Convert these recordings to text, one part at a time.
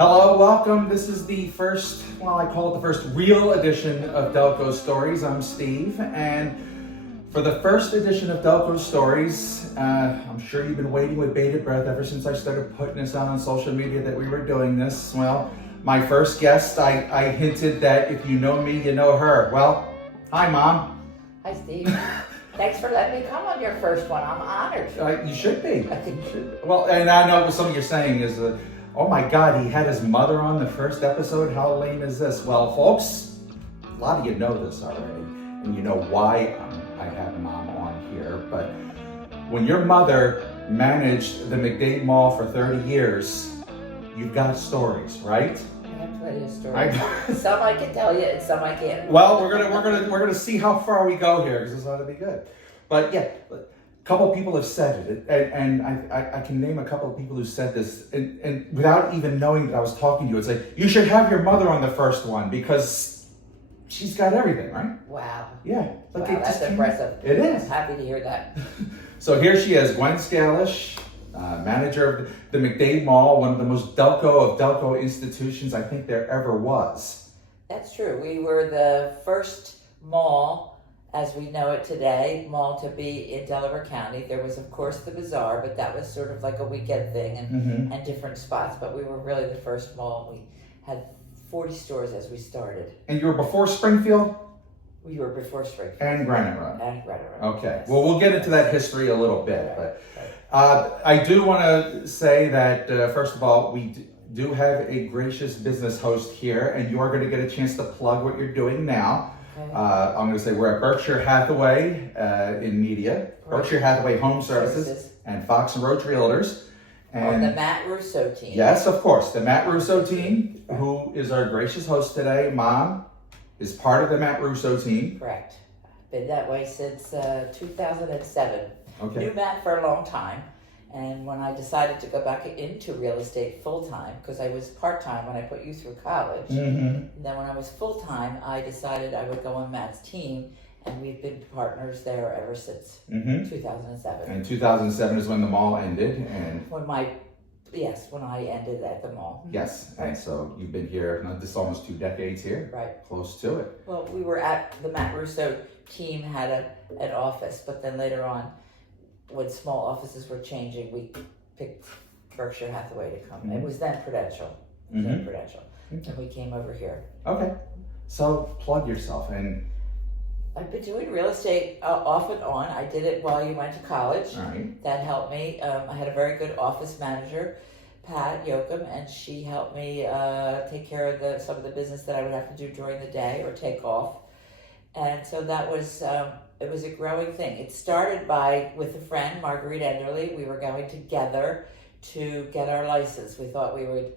Hello, welcome. This is the first, I call it the first real edition of Delco Stories. I'm Steve, and for the first edition of Delco Stories, I'm sure you've been waiting with bated breath ever since I started putting this out on social media that we were doing this. Well, my first guest, I hinted that if you know me, you know her. Well, hi, Mom. Hi, Steve. Thanks for letting me come on your first one. I'm honored. You should be. I think you should. Well, and I know what some of you're saying is, oh my God, he had his mother on the first episode. How lame is this? Well, folks, a lot of you know this already, and you know why I have Mom on here. But when your mother managed the Mac Dade Mall for 30 years, you've got stories, right? I have plenty of stories. Some I can tell you, and some I can't. Well, we're gonna see how far we go here, because this ought to be good. But yeah. A couple of people have said it, and I can name a couple of people who said this, and without even knowing that I was talking to you, it's like, you should have your mother on the first one because she's got everything, right? Wow. Yeah. Like wow, that's impressive. It is. I'm happy to hear that. So here she is, Gwen Skalish, manager of the Mac Dade Mall, one of the most Delco of Delco institutions I think there ever was. That's true. We were the first mall, as we know it today, mall to be in Delaware County. There was, of course, the bazaar, but that was sort of like a weekend thing and different spots. But we were really the first mall. We had 40 stores as we started. And you were before Springfield? We were before Springfield. And Granite Road. And Granite Road. Okay. Yes. Well, we'll get into that history a little bit. But I do want to say that, first of all, we do have a gracious business host here, and you are going to get a chance to plug what you're doing now. I'm going to say we're at Berkshire Hathaway in media, Berkshire Hathaway Home Services, and Fox and Roach Realtors. And the Matt Russo team. Yes, of course. The Matt Russo team, who is our gracious host today. Mom is part of the Matt Russo team. Correct. Been that way since 2007. Okay. Knew Matt for a long time. And when I decided to go back into real estate full-time, because I was part-time when I put you through college, and then when I was full-time, I decided I would go on Matt's team, and we've been partners there ever since 2007. And 2007 is when the mall ended, and when I ended at the mall. Yes, and so you've been here, this is almost 2 decades here. Right. Close to it. Well, we were at the Matt Russo team had an office, but then later on, when small offices were changing, we picked Berkshire Hathaway to come. It was then Prudential. And we came over here. Okay. So plug yourself. And I've been doing real estate off and on. I did it while you went to college. All right. That helped me. I had a very good office manager, Pat Yoakum, and she helped me take care of some of the business that I would have to do during the day or take off. And so that was... it was a growing thing. It started with a friend, Marguerite Enderle. We were going together to get our license. We thought we would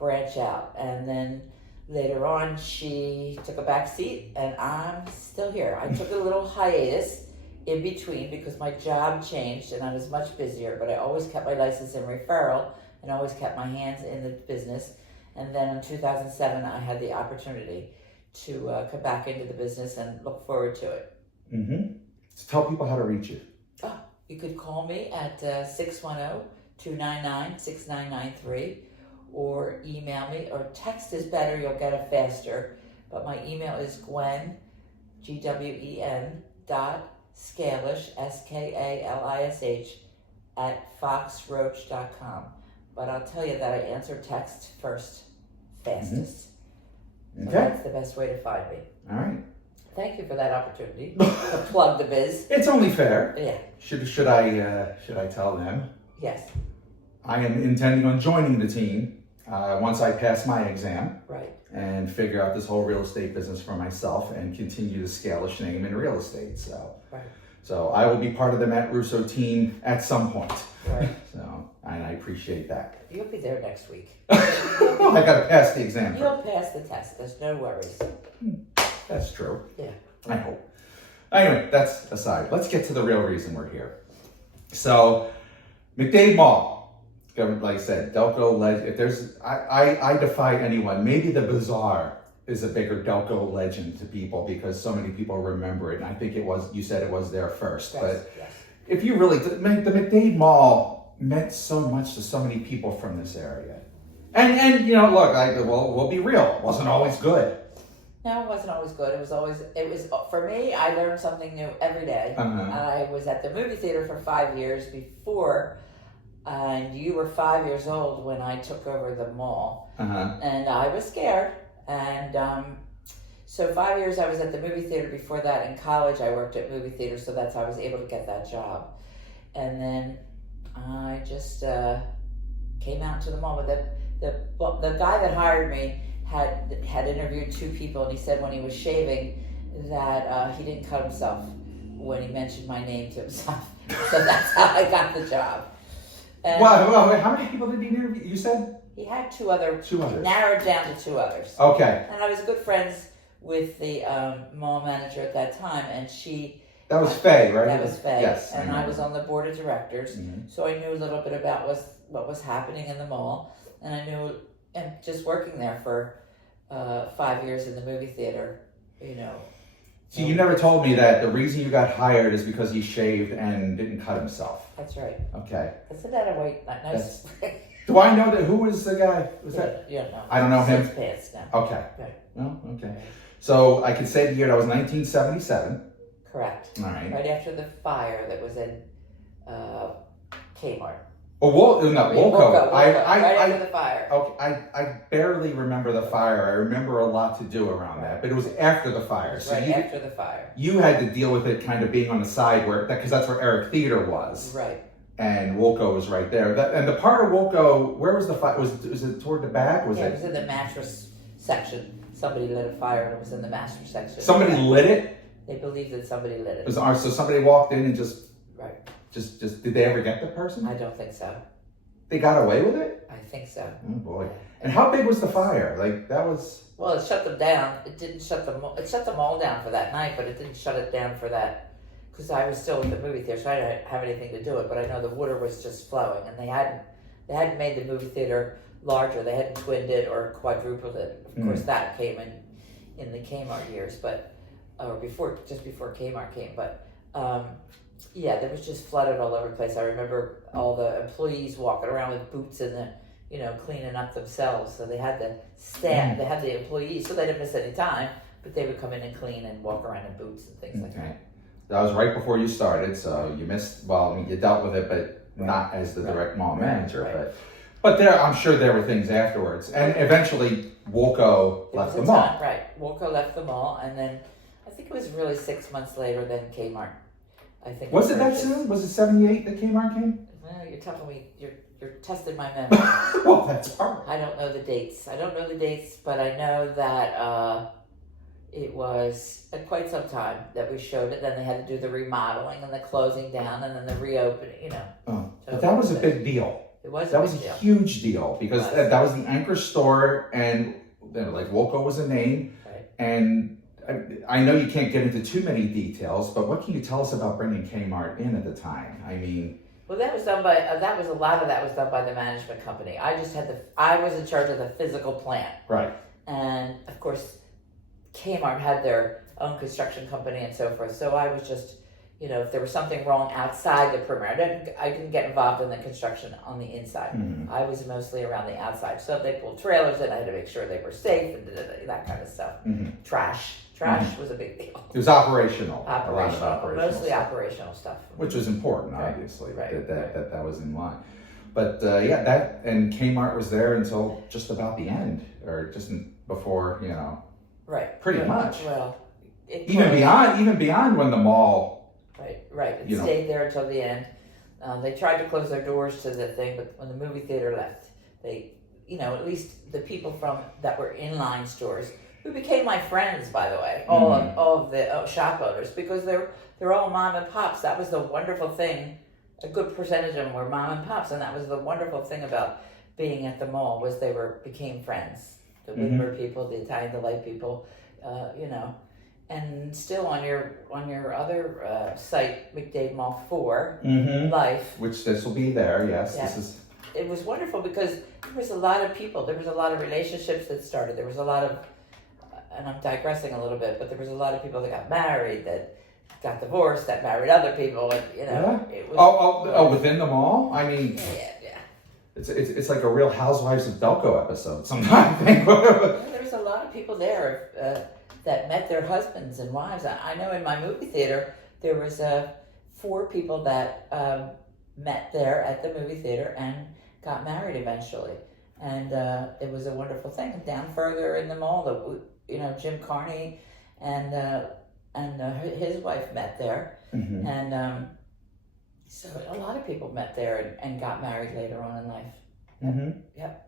branch out. And then later on, she took a back seat, and I'm still here. I took a little hiatus in between because my job changed and I was much busier, but I always kept my license in referral and always kept my hands in the business. And then in 2007, I had the opportunity to come back into the business and look forward to it. So tell people how to reach you. Oh, you could call me at 610-299-6993 or email me, or text is better, you'll get it faster. But my email is Gwen, Gwen, Skalish, Skalish, at foxroach.com. But I'll tell you that I answer text first, fastest. So that's the best way to find me. All right. Thank you for that opportunity to plug the biz. It's only fair. Yeah. Should I tell them? Yes. I am intending on joining the team once I pass my exam. Right. And figure out this whole real estate business for myself and continue the Skalish name in real estate. So I will be part of the Matt Russo team at some point. Right. So and I appreciate that. You'll be there next week. I got to pass the exam. You'll pass the test. There's no worries. That's true. Yeah. I hope. Anyway, that's aside. Let's get to the real reason we're here. So, Mac Dade Mall, like I said, Delco legend. If there's, I defy anyone. Maybe the bazaar is a bigger Delco legend to people because so many people remember it. And I think it was. You said it was there first, Yes, but yes. If you really, the Mac Dade Mall meant so much to so many people from this area. And you know, look, we'll be real. It wasn't always good. No, it wasn't always good. It was for me. I learned something new every day. I was at the movie theater for 5 years before, and you were 5 years old when I took over the mall, and I was scared. And so 5 years I was at the movie theater. Before that, in college, I worked at movie theaters, so that's how I was able to get that job. And then I just came out to the mall. But the guy that hired me had interviewed 2 people, and he said when he was shaving that he didn't cut himself when he mentioned my name to himself. So that's how I got the job. And well, how many people did he interview? You said he had 2 others. Narrowed down to 2 others. Okay. And I was good friends with the mall manager at that time, and she. That was Faye, right? That was Faye. Yes. And I was on the board of directors, so I knew a little bit about what was happening in the mall, and I knew, and just working there for 5 years in the movie theater, you know. So you never told me that the reason you got hired is because he shaved and didn't cut himself. That's right. Okay. Isn't that a nice? Do I know that? Who was the guy? Was that? Yeah, no. I don't know him. It's past now. Okay. Right. Oh, okay. So I can say the year that was 1977. Correct. All right. Right after the fire that was in Kmart. Oh, Woolco. Right after the fire. Okay, I barely remember the fire. I remember a lot to do around that, but it was after the fire. So after the fire. You had to deal with it kind of being on the side because that's where Eric Theater was. Right. And Woolco was right there. And the part of Woolco, where was the fire? Was it toward the back? It was in the mattress section. Somebody lit a fire and it was in the mattress section. Somebody lit it? They believed that somebody lit it. So somebody walked in and just... Right. Just did they ever get the person? I don't think so. They got away with it? I think so. Oh boy. And how big was the fire? Like that was... Well, it shut them down. It didn't shut it shut the mall down for that night, but it didn't shut it down for that, because I was still at the movie theater, so I didn't have anything to do with it, but I know the water was just flowing, and they hadn't made the movie theater larger. They hadn't twinned it or quadrupled it. Of course, that came in the Kmart years, but just before Kmart came, but yeah, there was just flooded all over the place. I remember all the employees walking around with boots and cleaning up themselves. So they had the staff, they had the employees, so they didn't miss any time, but they would come in and clean and walk around in boots and things like that. That was right before you started, so you missed. Well, I mean, you dealt with it, but not as the direct mall manager. Right. But there, I'm sure there were things afterwards, and eventually Woolco left the mall. Right, Woolco left the mall, and then I think it was really 6 months later than Kmart. I think. Was it that soon? Was it 78 that Kmart came? Well, you're telling me you're testing my memory. Well, that's hard. I don't know the dates. But I know that it was quite some time that we showed it. Then they had to do the remodeling and the closing down and then the reopening. Oh, but that was a big deal. It was. That was a huge deal because that was the anchor store, and like Woolco was a name, right. And I know you can't get into too many details, but what can you tell us about bringing Kmart in at the time? I mean, well, that was done by a lot of that was done by the management company. I was in charge of the physical plant, right? And of course, Kmart had their own construction company and so forth. So I was just, if there was something wrong outside the perimeter, I didn't get involved in the construction on the inside. Mm-hmm. I was mostly around the outside. So if they pulled trailers in, I had to make sure they were safe and that kind of stuff. Mm-hmm. Trash was a big deal. It was operational. Mostly stuff. operational stuff. Which was important, Right. obviously, Right. That was in line. But that and Kmart was there until just about the end, or just before, Right. Pretty much. Well, even beyond when the mall. Right. It stayed there until the end. They tried to close their doors to the thing, but when the movie theater left, they, at least the people that were inline stores, who became my friends, by the way, all of the shop owners, because they're all mom and pops. That was the wonderful thing. A good percentage of them were mom and pops, and that was the wonderful thing about being at the mall was they became friends. The Whitmer people, the Italian Delight people, and still on your other site, Mac Dade Mall 4, Life. Which this will be there, yes. Yeah. It was wonderful because there was a lot of people. There was a lot of relationships that started. There was a lot of, and I'm digressing a little bit, but there was a lot of people that got married, that got divorced, that married other people, and It was. Oh, within the mall? I mean. Yeah. it's like a Real Housewives of Delco episode sometimes. I think. There's a lot of people there that met their husbands and wives. I know in my movie theater there was 4 people that met there at the movie theater and got married eventually, and it was a wonderful thing. And down further in the mall, Jim Carney and his wife met there, Mm-hmm. and so a lot of people met there and got married later on in life. Mm-hmm. Yep.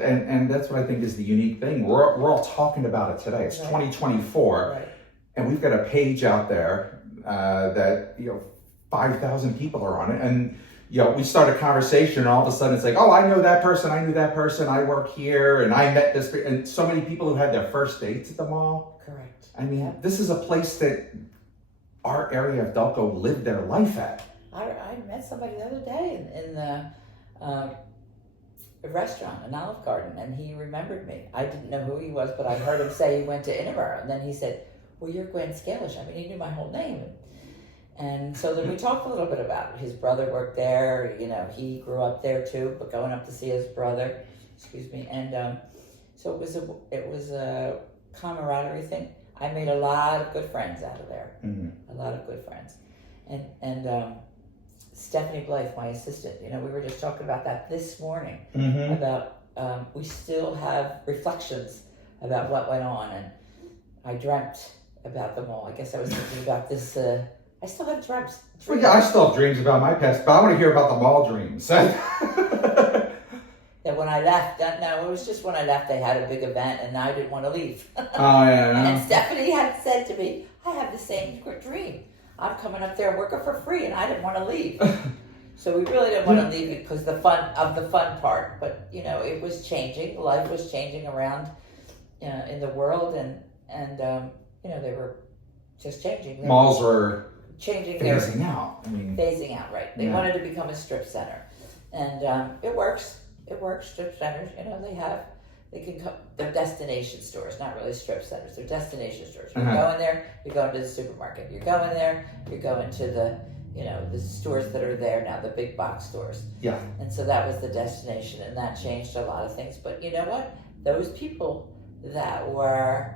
And that's what I think is the unique thing. We're all talking about it today. It's Right. 2024, Right. and we've got a page out there that 5,000 people are on it, and we start a conversation, and all of a sudden it's like, oh, I know that person, I knew that person, I work here, and I met this, and so many people who had their first dates at the mall. Correct. I mean, this is a place that our area of Delco lived their life at. I met somebody the other day in the restaurant, an Olive Garden, and he remembered me. I didn't know who he was, but I heard him say he went to inaugural, and then he said, well, you're Gwen Skalish. I mean, he knew my whole name. And so then we talked a little bit about it. His brother worked there, he grew up there too, but going up to see his brother, and so it was a camaraderie thing. I made a lot of good friends out of there, Mm-hmm. a lot of good friends, and Stephanie Blythe, my assistant, we were just talking about that this morning, Mm-hmm. about we still have reflections about what went on, and I dreamt about them all. I guess I was thinking about this. I still have dreams. Well, yeah, I still have dreams about my past, but I want to hear about the mall dreams. That when I left, no, it was just when I left, they had a big event, and I didn't want to leave. Oh, yeah. And Stephanie had said to me, I have the same dream. I'm coming up there working for free, and I didn't want to leave. So we really didn't want to leave because the fun part. But, it was changing. Life was changing around in the world, and they were just changing. Malls were changing phasing out. Phasing out, right. They Yeah. wanted to become a strip center. And it works. It works. Strip centers, they're destination stores, not really strip centers. They're destination stores. You're going there, you're going to the supermarket. You're going there, you're going to the stores that are there now, the big box stores. Yeah. And so that was the destination, and that changed a lot of things. But you know what? Those people that were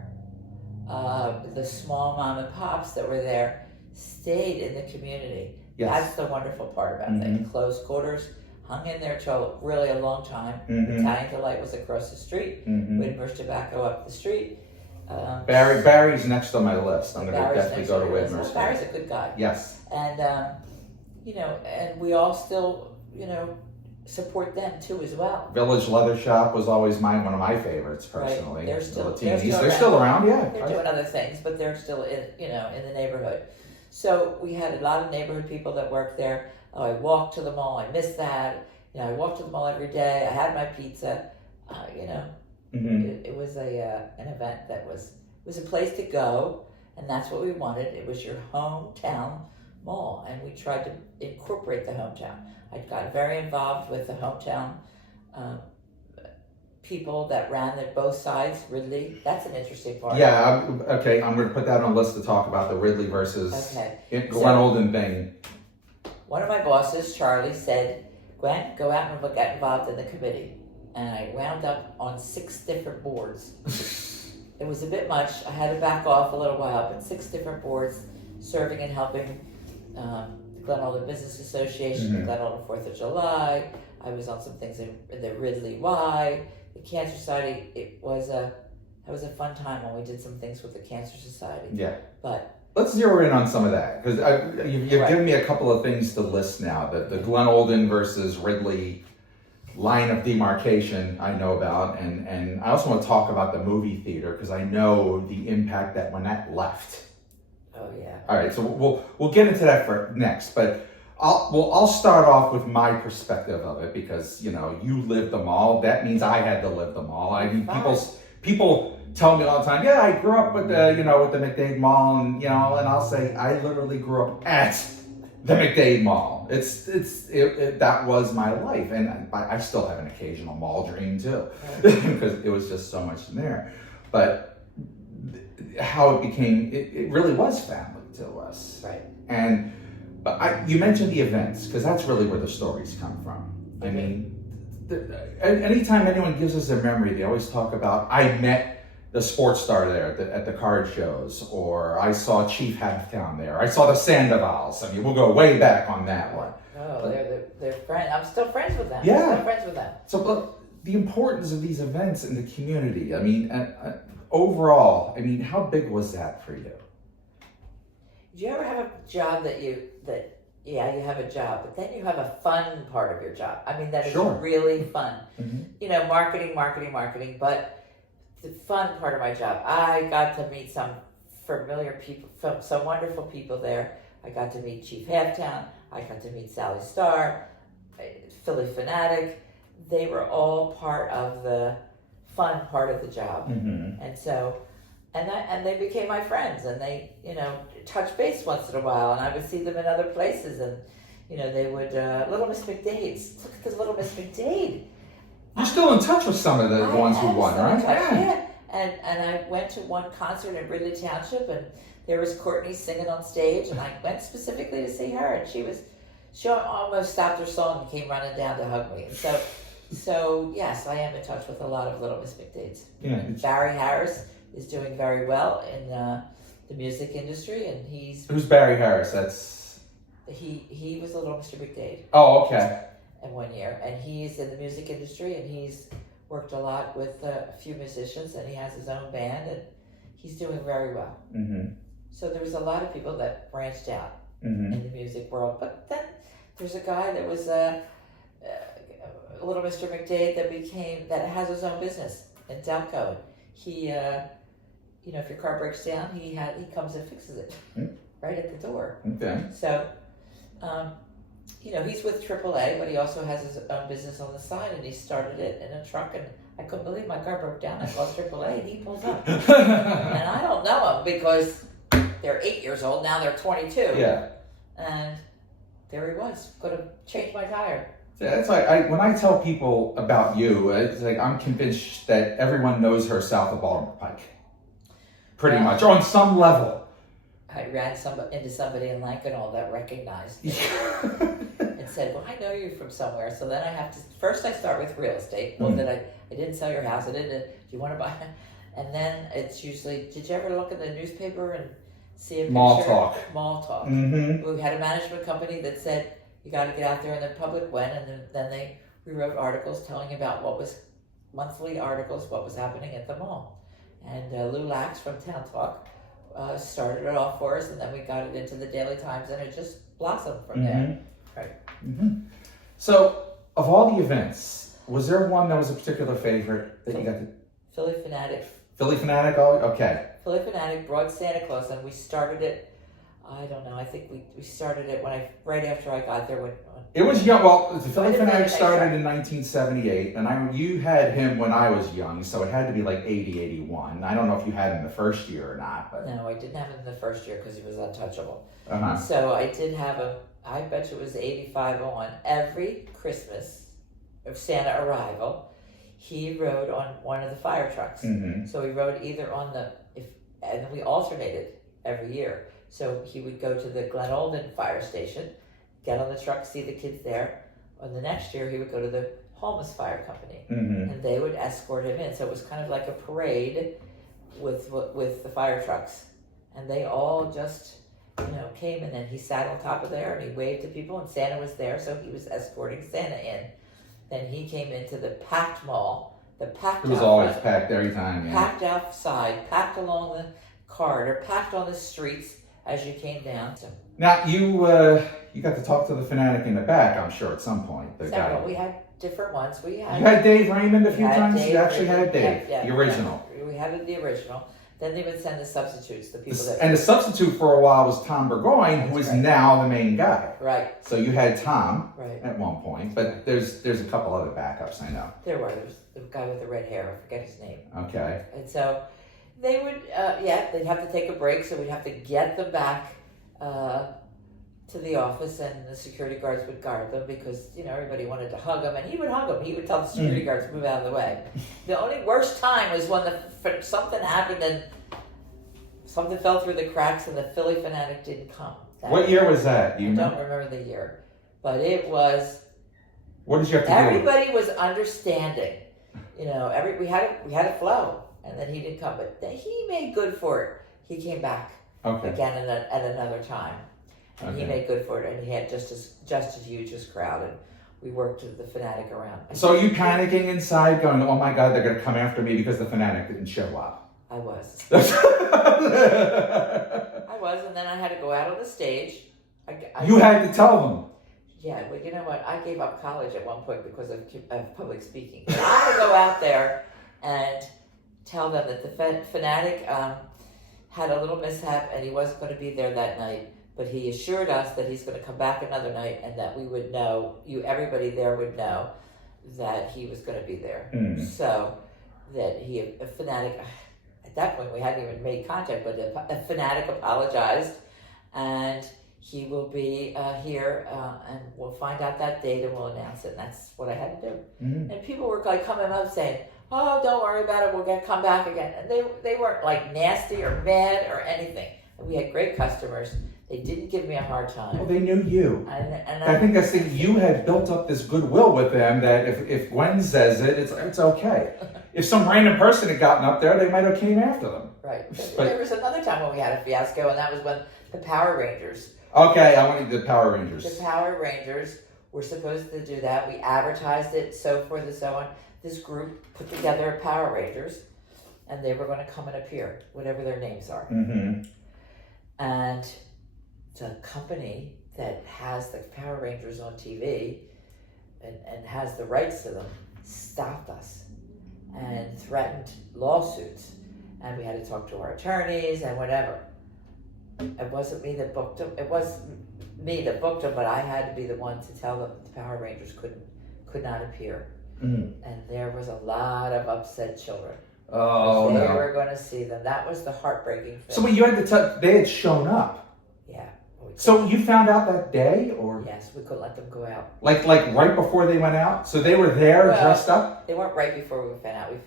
the small mom and pops that were there stayed in the community. Yes. That's the wonderful part about it. They closed quarters, hung in there till really a long time. Mm-hmm. Italian Delight was across the street. Mm-hmm. Widmer's Tobacco up the street. Barry's next on my list. I'm going to definitely go to Widmer's. Barry's a good guy. Yes. And, and we all still, support them too as well. Village Leather Shop was always one of my favorites personally. Right. They're still around, yeah. They're doing other things, but they're still in the neighborhood. So we had a lot of neighborhood people that worked there. Oh, I walked to the mall. I missed that. I walked to the mall every day. I had my pizza. Mm-hmm. It was an event that was a place to go, and that's what we wanted. It was your hometown mall, and we tried to incorporate the hometown. I got very involved with the hometown people that ran at both sides. Ridley, that's an interesting part. Yeah, okay, I'm going to put that on a list to talk about the Ridley versus Glen Olden thing. One of my bosses, Charlie, said, Gwen, go out and get involved in the committee. And I wound up on 6 different boards. It was a bit much. I had to back off a little while, but 6 different boards serving and helping the Glen Olden Business Association, the Glen Olden 4th of July. I was on some things in the Ridley Y, the Cancer Society. It was a fun time when we did some things with the Cancer Society. Yeah. But let's zero in on some of that, because you've given me a couple of things to list now. The Glen Olden versus Ridley line of demarcation I know about, and I also want to talk about the movie theater, because I know the impact that when that left. Oh yeah. All right, so we'll get into that for next, but I'll start off with my perspective of it, because you lived the mall. That means I had to live the mall. I mean, people tell me all the time, yeah, I grew up with the Mac Dade Mall, and and I'll say I literally grew up at the Mac Dade Mall. That was my life, and I still have an occasional mall dream too, because it was just so much in there. But how it became, it really was family to us, right? But you mentioned the events, because that's really where the stories come from. I mean, anytime anyone gives us a memory, they always talk about, I met the sports star there at the card shows, or I saw Chief Halftown there. I saw the Sandovals. I mean, we'll go way back on that one. Oh, they're friends. I'm still friends with them. Yeah. I'm still friends with them. So the importance of these events in the community, I mean, overall, I mean, how big was that for you? Did you ever have a job you have a job, but then you have a fun part of your job? I mean, that is really fun. Mm-hmm. Marketing, but the fun part of my job, I got to meet some familiar people, some wonderful people there. I got to meet Chief Halftown. I got to meet Sally Starr, Phillie Phanatic. They were all part of the fun part of the job. Mm-hmm. And so, and they became my friends, and they, touch base once in a while, and I would see them in other places, and, they would, Little Miss McDade's, look at the Little Miss McDade. You're still in touch with some of the ones who won, right? Yeah. And I went to one concert in Ridley Township, and there was Courtney singing on stage, and I went specifically to see her, and she almost stopped her song and came running down to hug me. And so yes, I am in touch with a lot of Little Miss McDade's. Yeah. Barry Harris is doing very well in the music industry, and Who's Barry Harris? he was Little Mr. McDade. Oh, okay. In 1 year, and he's in the music industry, and he's worked a lot with a few musicians, and he has his own band, and he's doing very well. Mm-hmm. So there was a lot of people that branched out Mm-hmm. in the music world, but then there's a guy that was Little Mr. McDade that has his own business in Delco. He, if your car breaks down, he comes and fixes it right at the door. Okay. So, he's with AAA, but he also has his own business on the side, and he started it in a truck, and I couldn't believe my car broke down. I called AAA, and he pulls up. And I don't know him because they're 8 years old, now they're 22. Yeah. And there he was, going to change my tire. Yeah, it's like when I tell people about you, it's like I'm convinced that everyone knows her south of Baltimore Pike. Pretty much, on some level. I ran into somebody in Lankenau that recognized me and said, well, I know you from somewhere. So then first I start with real estate. Well, I didn't sell your house. Do you want to buy? And then it's usually, did you ever look in the newspaper and see a picture? Mall talk. Mm-hmm. We had a management company that said, you got to get out there in the public when, and then we wrote articles telling about monthly articles, what was happening at the mall. And Lou Lax from Town Talk started it off for us, and then we got it into the Daily Times, and it just blossomed from there. Right. Mm-hmm. So, of all the events, was there one that was a particular favorite that you got to? Phillie Phanatic. Phillie Phanatic, okay. Phillie Phanatic brought Santa Claus, and we started it. I don't know. I think we started it right after I got there. It was young. Well, Phillie Phanatic started in 1978, and you had him when I was young, so it had to be like 80, 81. I don't know if you had him the first year or not. But no, I didn't have him the first year because he was untouchable. Uh-huh. So I did have him. I bet you it was 85 on. Every Christmas of Santa arrival, he rode on one of the fire trucks. Mm-hmm. So he rode either and we alternated every year. So he would go to the Glen Olden fire station, get on the truck, see the kids there. And the next year he would go to the homeless fire company, and they would escort him in. So it was kind of like a parade with the fire trucks, and they all just came, and then he sat on top of there and he waved to people, and Santa was there, so he was escorting Santa in. Then he came into the packed mall. It was always packed every time. Yeah. Packed outside, packed along the corridor, packed on the streets as you came down. So, now you got to talk to the Phanatic in the back, I'm sure, at some point. Several. We had different ones. You had Dave Raymond a few times. You actually had Dave, the original. Yeah. We had the original. Then they would send the substitutes, the people and the substitute for a while was Tom Burgoyne, who is now the main guy. Right. So you had Tom at one point, but there's a couple other backups, I know. There was the guy with the red hair. I forget his name. Okay. And so they would, they'd have to take a break, so we'd have to get them back to the office, and the security guards would guard them because, everybody wanted to hug him, and he would hug them. He would tell the security guards to move out of the way. The only worst time was when something happened and something fell through the cracks and the Phillie Phanatic didn't come. What year was that? I don't remember the year, but it was What did you have to do? Everybody was understanding. You know, we had a flow, and then he didn't come, but he made good for it. He came back again at another time, and he made good for it, and he had just as huge as crowd, and we worked the Phanatic around. So are you panicking inside, going, "Oh my God, they're going to come after me because the Phanatic didn't show up"? I was. And then I had to go out on the stage. You had to tell them. Yeah, well, you know what? I gave up college at one point because of public speaking. I had to go out there and tell them that the Phanatic had a little mishap and he wasn't going to be there that night. But he assured us that he's going to come back another night and that we would know, everybody there would know that he was going to be there. So that a Phanatic, at that point we hadn't even made contact, but a Phanatic apologized, and he will be here, and we'll find out that date and we'll announce it. And that's what I had to do. And people were like coming up saying, "Oh, don't worry about it. We'll come back again." And they weren't like nasty or mad or anything. And we had great customers. They didn't give me a hard time. Well, they knew you. And I think that's the thing. You had built up this goodwill with them that if Gwen says it, it's okay. If some random person had gotten up there, they might have came after them. Right. But there was another time when we had a fiasco, and that was when the Power Rangers. Okay, I wanted the Power Rangers. The Power Rangers were supposed to do that. We advertised it, so forth and so on. This group put together Power Rangers, and they were going to come and appear, whatever their names are. And the company that has the Power Rangers on TV and has the rights to them stopped us and threatened lawsuits. And we had to talk to our attorneys and whatever. It wasn't me that booked them. It was me that booked them, but I had to be the one to tell them the Power Rangers could not appear. And there was a lot of upset children. Oh, they were going to see them. That was the heartbreaking thing. So you had to tell, they had shown up. Yeah. So you found out that day, or? Yes, we couldn't let them go out. Like right before they went out? So they were there dressed up? They weren't right before we found out. We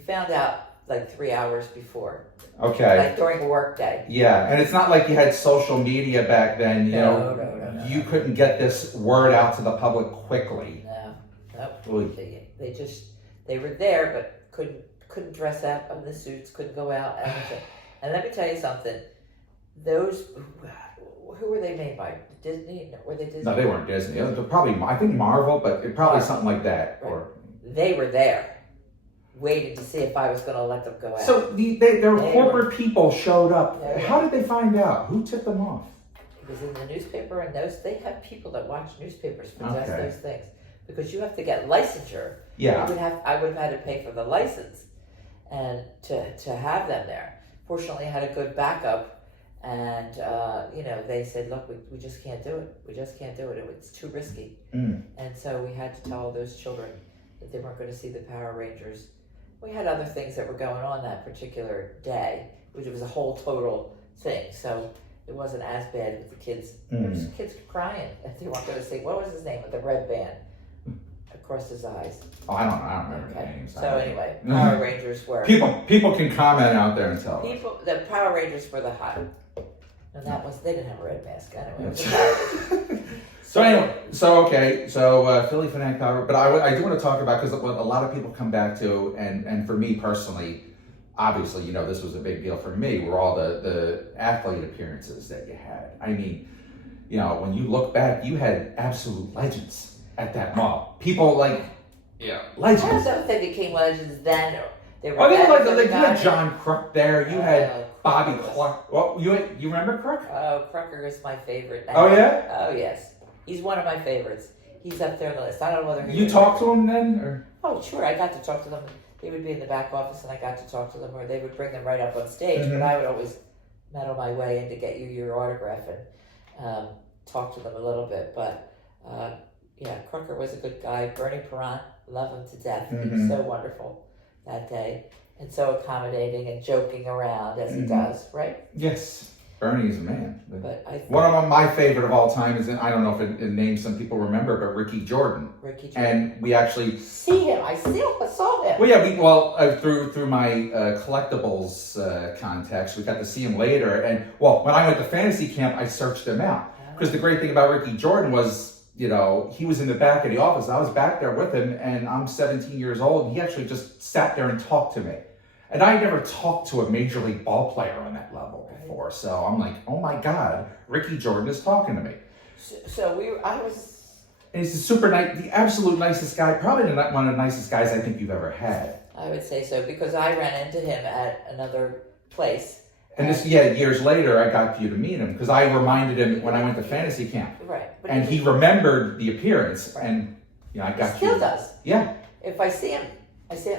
found out like 3 hours before. Okay. Like during the work day. Yeah, and it's not like you had social media back then, No. You couldn't get this word out to the public quickly. Nope. They were there, but couldn't dress up in the suits, couldn't go out. And let me tell you something. Those, who were they made by? Disney? Were they Disney? No, they weren't Disney. It was probably, I think Marvel, but probably something like that. Right. Or they were there, waiting to see if I was going to let them go out. So their corporate people showed up. How did they find out? Who tipped them off? It was in the newspaper, and they have people that watch newspapers possess those things. Because you have to get licensure. Yeah. I would have had to pay for the license and to have them there. Fortunately, I had a good backup, and they said, "Look, we just can't do it. We just can't do it. It's too risky." And so we had to tell those children that they weren't going to see the Power Rangers. We had other things that were going on that particular day, which was a whole total thing. So it wasn't as bad with the kids. There was kids crying if they weren't going to see. What was his name with the red band across his eyes? Oh, I don't remember the names. So anyway, Power Rangers were people can comment out there and tell us. The Power Rangers were the hot. And they didn't have a red mask anyway. So Phillie Phanatic Power, but I do want to talk about, because what a lot of people come back to, and for me personally, obviously, this was a big deal for me, were all the athlete appearances that you had. I mean, when you look back, you had absolute legends at that mall. People legends. I don't know if they became legends then. They were you had John Crook there. You had Bobby Clark. Well, you remember Crook? Oh, Crooker is my favorite. Oh yeah. Oh yes, he's one of my favorites. He's up there on the list. I don't know whether you talked to him then, or? Oh sure, I got to talk to them. They would be in the back office, and I got to talk to them, or they would bring them right up on stage. But I would always meddle my way in to get you your autograph and talk to them a little bit. But Crooker was a good guy. Bernie Perrant, love him to death. He was so wonderful that day, and so accommodating and joking around as he does, right? Yes, Bernie's a man. But one of my favorite of all time is, I don't know if it names some people remember, but Ricky Jordan. And we actually see him. I saw him. Well, yeah, through my collectibles context, we got to see him later. And when I went to fantasy camp, I searched him out, because the great thing about Ricky Jordan was he was in the back of the office. I was back there with him, and I'm 17 years old. He actually just sat there and talked to me. And I never talked to a major league ball player on that level before. So I'm like, oh my God, Ricky Jordan is talking to me. And he's the absolute nicest guy, probably one of the nicest guys I think you've ever had. I would say so, because I ran into him at another place. And years later, I got you to meet him, because I reminded him when I went to fantasy camp. Right. And he remembered the appearance, and I got you. Still does. Yeah. If I see him,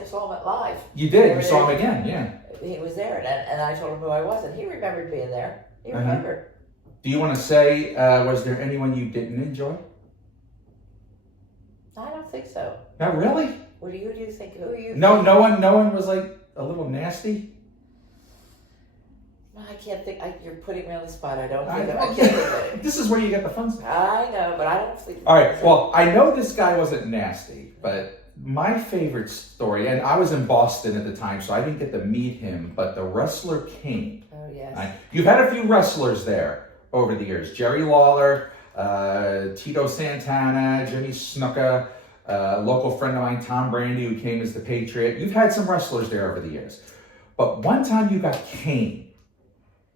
saw him at live. You did. You saw him again, yeah. He was there, and I told him who I was, and he remembered being there. He remembered. Do you want to say, was there anyone you didn't enjoy? I don't think so. Not really? Who do you think? Who are you? No one was like a little nasty? I can't think. You're putting me on the spot. I don't think. I can't think of it. This is where you get the fun stuff. I know, but I don't think. All right. Well, I know this guy wasn't nasty, but my favorite story, and I was in Boston at the time, so I didn't get to meet him, but the wrestler Kane. Oh, yes. You've had a few wrestlers there over the years. Jerry Lawler, Tito Santana, Jimmy Snuka, a local friend of mine, Tom Brandy, who came as the Patriot. You've had some wrestlers there over the years. But one time you got Kane.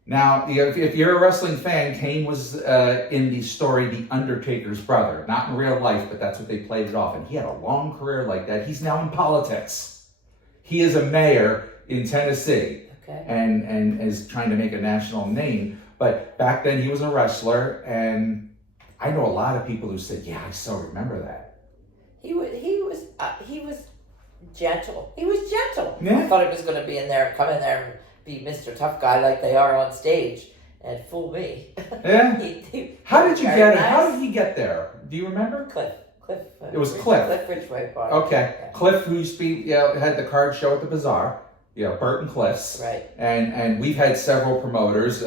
Now, if you're a wrestling fan, Kane was in the story The Undertaker's brother. Not in real life, but that's what they played it off. And he had a long career like that. He's now in politics. He is a mayor in Tennessee. Okay. And is trying to make a national name. But back then he was a wrestler, and I know a lot of people who said, yeah, I still remember that. He was gentle. He was gentle. Yeah. I thought he was going to come in there and be Mr. Tough Guy like they are on stage and fool me. Yeah. How did you get it? Nice. How did he get there? Do you remember? Cliff. It was Cliff. Cliff Ridgway. Okay. Yeah. Cliff, who used to be, had the card show at the Bazaar. Bert and Cliff's. Right. And we've had several promoters.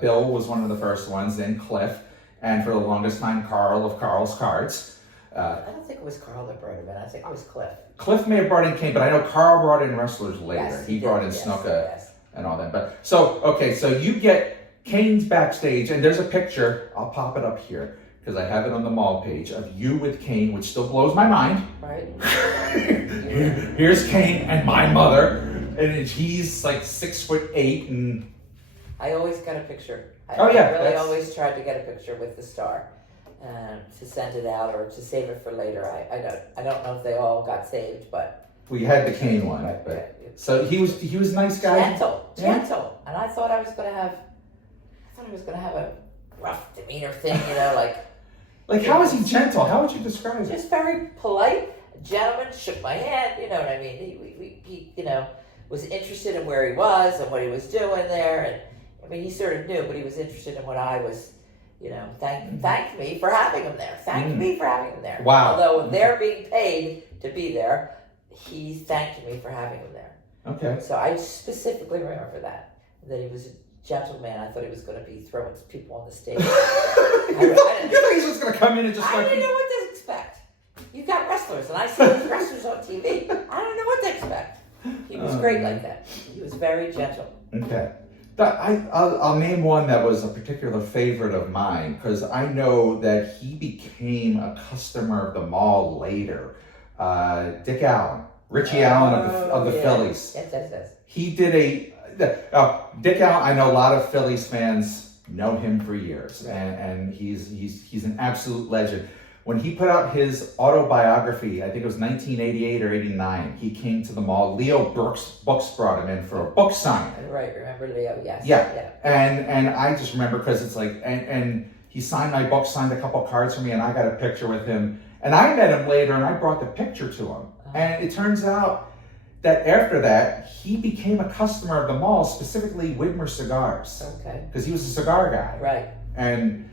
Bill was one of the first ones, then Cliff, and for the longest time, Carl of Carl's Cards. I don't think it was Carl that brought him in. I think it was Cliff. Cliff may have brought in Kane, but I know Carl brought in wrestlers later. Yes, he brought in Snuka. Yes. And all that. But so you get Kane's backstage, and there's a picture. I'll pop it up here because I have it on the mall page of you with Kane, which still blows my mind. Right. Here's Kane and my mother, and he's like 6'8", and I always got a picture. I always tried to get a picture with the star, to send it out or to save it for later. I don't know if they all got saved, but. We had the Kane one, but so he was a nice guy. Gentle, and I thought he was going to have a rough demeanor thing, like how is he gentle? How would you describe it? Just very polite, gentleman. Shook my hand, you know what I mean. He was interested in where he was and what he was doing there, and I mean he sort of knew, but he was interested in what I was. Thanked me for having him there. Thanked me for having him there. Wow. Although they're being paid to be there. He thanked me for having him there. Okay. So I specifically remember that he was a gentleman. I thought he was going to be throwing people on the stage. You thought he was just going to come in and just I didn't know what to expect. You got wrestlers, and I see these wrestlers on TV. I don't know what to expect. He was great like that. He was very gentle. Okay. I'll name one that was a particular favorite of mine because I know that he became a customer of the mall later. Dick Allen, Richie Allen of the Phillies. Yes. He did Dick Allen. I know a lot of Phillies fans know him for years, and he's an absolute legend. When he put out his autobiography, I think it was 1988 or 89, he came to the mall. Leo Books brought him in for a book signing. Right, remember Leo? Yes. Yeah. And I just remember because it's like, and he signed my book, signed a couple cards for me, and I got a picture with him. And I met him later, and I brought the picture to him. And it turns out that after that, he became a customer of the mall, specifically Widmer Cigars. Okay. Because he was a cigar guy. Right. And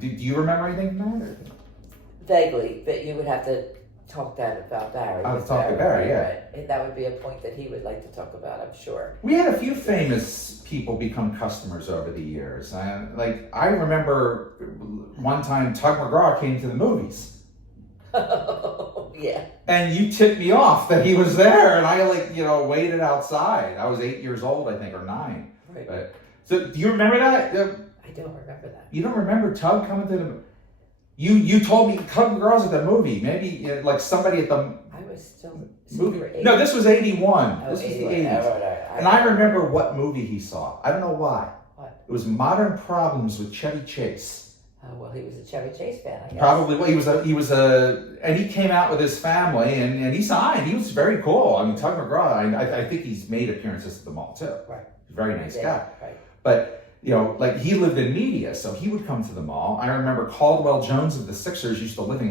do you remember anything from that? Vaguely, but you would have to talk about Barry. I'll talk to Barry, yeah. Right. That would be a point that he would like to talk about, I'm sure. We had a few famous people become customers over the years. I remember one time Tug McGraw came to the movies. Yeah. And you tipped me off that he was there, and I waited outside. I was 8 years old, I think, or 9. Right. So do you remember that? I don't remember that. You don't remember Tug coming to the... You told me Tug Girls at the movie. Maybe like somebody at the I was still... movie. No, this was 81. Oh, This was 81. the 80s. Oh, right. And I remember what movie he saw. I don't know why. What? It was Modern Problems with Chevy Chase. Oh, well, he was a Chevy Chase fan, I guess. Probably. Well, and he came out with his family, and he signed. He was very cool. I mean, Tug McGraw. I think he's made appearances at the mall too. Right. Very nice guy. Right. But like he lived in media, so he would come to the mall. I remember Caldwell Jones of the Sixers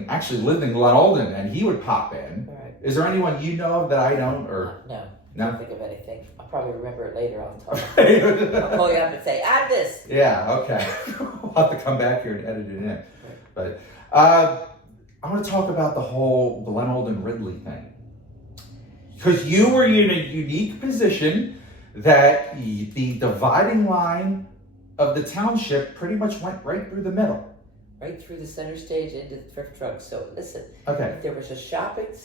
actually lived in Glen Olden, and he would pop in. Right. Is there anyone you know of that I don't? Or No. No? Can't think of anything. I'll probably remember it later. I'll call you up and say, add this. Yeah, okay. I'll have to come back here and edit it in. But I want to talk about the whole Glen Olden Ridley thing. Because you were in a unique position that the dividing line of the township pretty much went right through the middle. Right through the center stage into the thrift drugs. So listen, Okay. if there was a shoplifting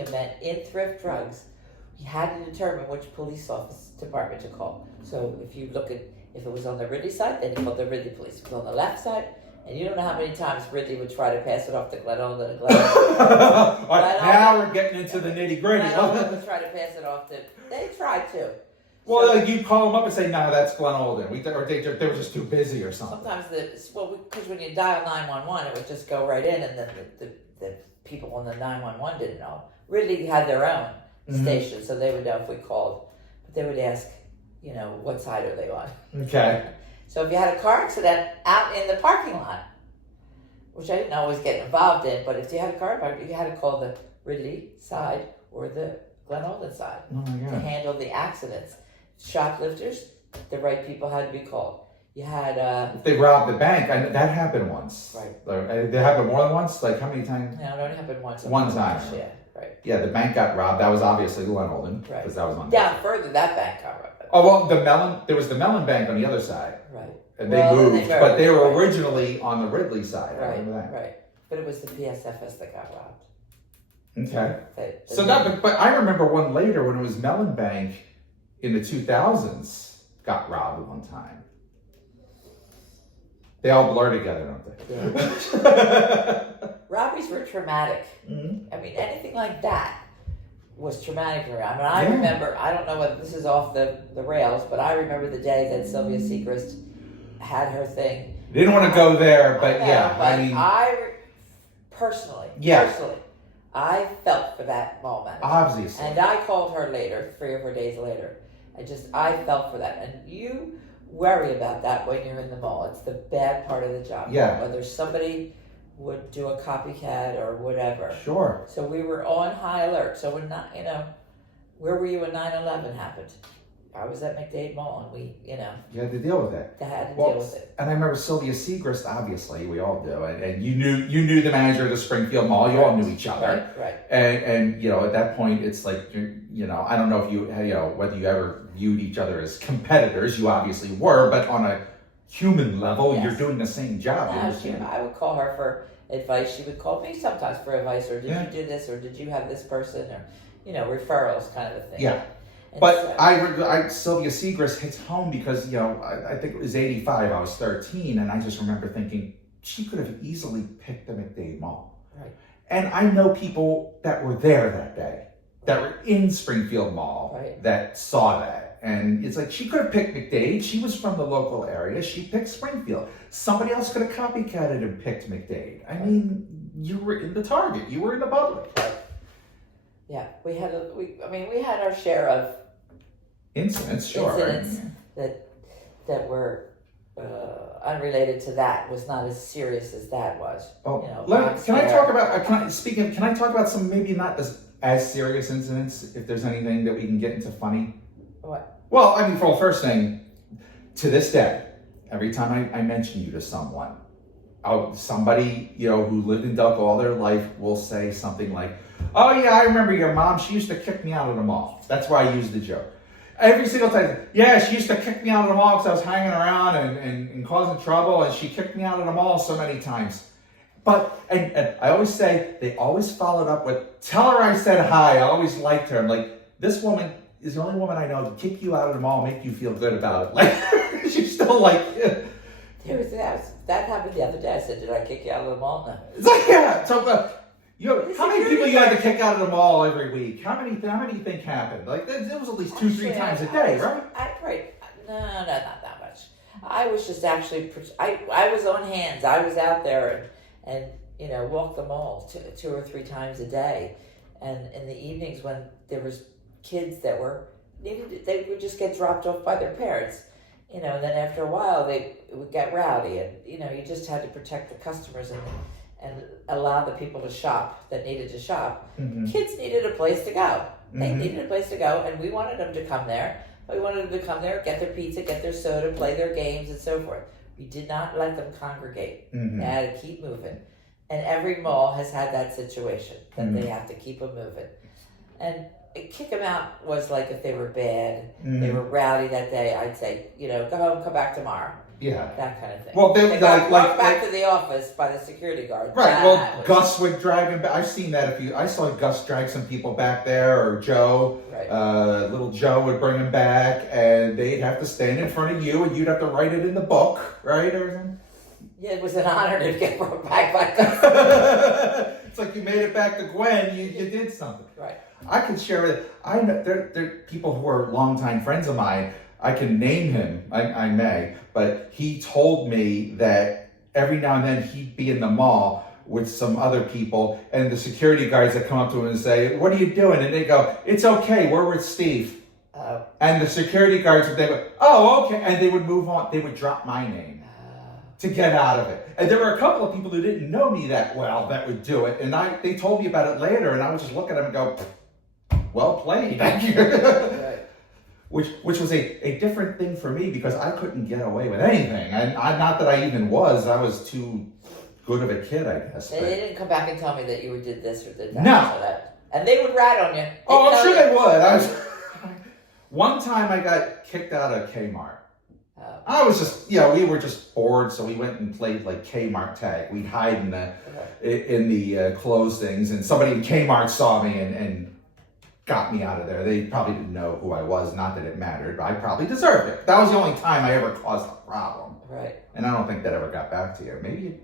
event in thrift drugs, you had to determine which police office department to call. So if you look at, if it was on the Ridley side, then you called the Ridley police. If it was on the left side, and you don't know how many times Ridley would try to pass it off to Glen Olden and Glen Olden. All right, now we're getting into the nitty gritty. Glen Olden would try to pass it off to, they tried to. Well, like you call them up and say, no, that's Glen Olden. They were just too busy or something. Sometimes because when you dial 911, it would just go right in, and then the people on the 911 didn't know. Ridley had their own station, so they would know if we called. But they would ask, what side are they on? Okay. So if you had a car accident out in the parking lot, which I didn't always get involved in, but if you had a car accident, you had to call the Ridley side or the Glen Olden side to handle the accidents. Shoplifters, the right people had to be called. You had if they robbed the bank, that happened once. Right. They happened more than once. Like how many times? No, it only happened once. One time. Yeah, right. Yeah, the bank got robbed. That was obviously Glen Olden, Right. because that was on. Down further, that bank got robbed. Oh well, there was the Mellon Bank on the other side. Right. And they moved, but they were right. originally on the Ridley side. I Right. remember that. Right. But it was the PSFS that got robbed. Okay. But I remember one later when it was Mellon Bank in the 2000s got robbed one time. They all blur together, don't they? Yeah. Robberies were traumatic. Mm-hmm. I mean, anything like that was traumatic for me. I mean, I remember, I don't know whether this is off the rails, but I remember the day that Sylvia Segrist had her thing. Didn't want to go there, but Personally, I felt for that mall manager. Obviously. And I called her later, 3 or 4 days later. I felt for that. And you worry about that when you're in the mall. It's the bad part of the job. Yeah. Whether somebody would do a copycat or whatever. Sure. So we were on high alert. So when where were you when 9/11 happened? I was at Mac Dade Mall, and you had to deal with it. Had to deal with it. And I remember Sylvia Segrist, obviously, we all do, and you knew the manager of the Springfield Mall. You all knew each other, right? And at that point, it's like I don't know if you whether you ever viewed each other as competitors. You obviously were, but on a human level, Yes. you're doing the same job. I would call her for advice. She would call me sometimes for advice, or did you do this, or did you have this person, or referrals kind of a thing. Yeah. But Sylvia Segrist hits home because, I think it was 85, I was 13, and I just remember thinking, she could have easily picked the Mac Dade Mall. Right. And I know people that were there that day, that were in Springfield Mall, that saw that. And it's like, she could have picked Mac Dade. She was from the local area. She picked Springfield. Somebody else could have copycatted and picked Mac Dade. I mean, you were in the target. You were in the public. Yeah, we had our share of incidents, sure. That were unrelated to that. Was not as serious as that was. Oh, can I talk about some maybe not as serious incidents? If there's anything that we can get into funny. What? Well, I mean, for the first thing, to this day, every time I mention you to someone, somebody who lived in Delco all their life will say something like, "Oh yeah, I remember your mom. She used to kick me out of the mall." That's why I use the joke. Every single time, yeah, she used to kick me out of the mall because I was hanging around and causing trouble, and she kicked me out of the mall so many times. But, and I always say, they always followed up with, "Tell her I said hi, I always liked her." I'm like, this woman is the only woman I know to kick you out of the mall, make you feel good about it. Like, she's still like, That happened the other day. I said, did I kick you out of the mall? No. it's like, yeah. So, how many people you had to kick out of the mall every week? How many you think happened? Like, there was at least 2-3 times a day, right? Right. No, not that much. I was just actually, I was on hands. I was out there and walked the mall 2 or 3 times a day. And in the evenings when there was kids that they would just get dropped off by their parents. And then after a while they would get rowdy, and you just had to protect the customers and allow the people to shop that needed to shop. Mm-hmm. Kids needed a place to go. They Mm-hmm. needed a place to go, and we wanted them to come there. We wanted them to come there, get their pizza, get their soda, play their games, and so forth. We did not let them congregate. Mm-hmm. They had to keep moving. And every mall has had that situation, that they have to keep them moving. And kick them out was like if they were bad, they were rowdy that day, I'd say, go home, come back tomorrow. Yeah. That kind of thing. Well, they got walked back to the office by the security guard. Right. Well, Gus would drag him back. I've seen that I saw Gus drag some people back there, or Joe. Right. Little Joe would bring him back, and they'd have to stand in front of you, and you'd have to write it in the book, right? Or Yeah, it was an honor to get brought back by Gus. It's like you made it back to Gwen. You did something. Right. I could share it. I know there are people who are longtime friends of mine. I can name him. I may, but he told me that every now and then he'd be in the mall with some other people, and the security guards that come up to him and say, "What are you doing?" And they go, "It's okay. We're with Steve." And the security guards would go, "Oh, okay," and they would move on. They would drop my name to get out of it. And there were a couple of people who didn't know me that well that would do it, and they told me about it later, and I would just look at them and go, "Well played." Right. Which was a different thing for me, because I couldn't get away with anything. And not that I even was. I was too good of a kid, I guess. They didn't come back and tell me that you did this or did that. No. So that, and they would rat on you. Oh, I'm sure they would. One time I got kicked out of Kmart. I was just, we were just bored, so we went and played like Kmart tag. We'd hide in the clothes things, and somebody in Kmart saw me and got me out of there. They probably didn't know who I was, not that it mattered, but I probably deserved it. That was the only time I ever caused a problem. Right. And I don't think that ever got back to you. Maybe?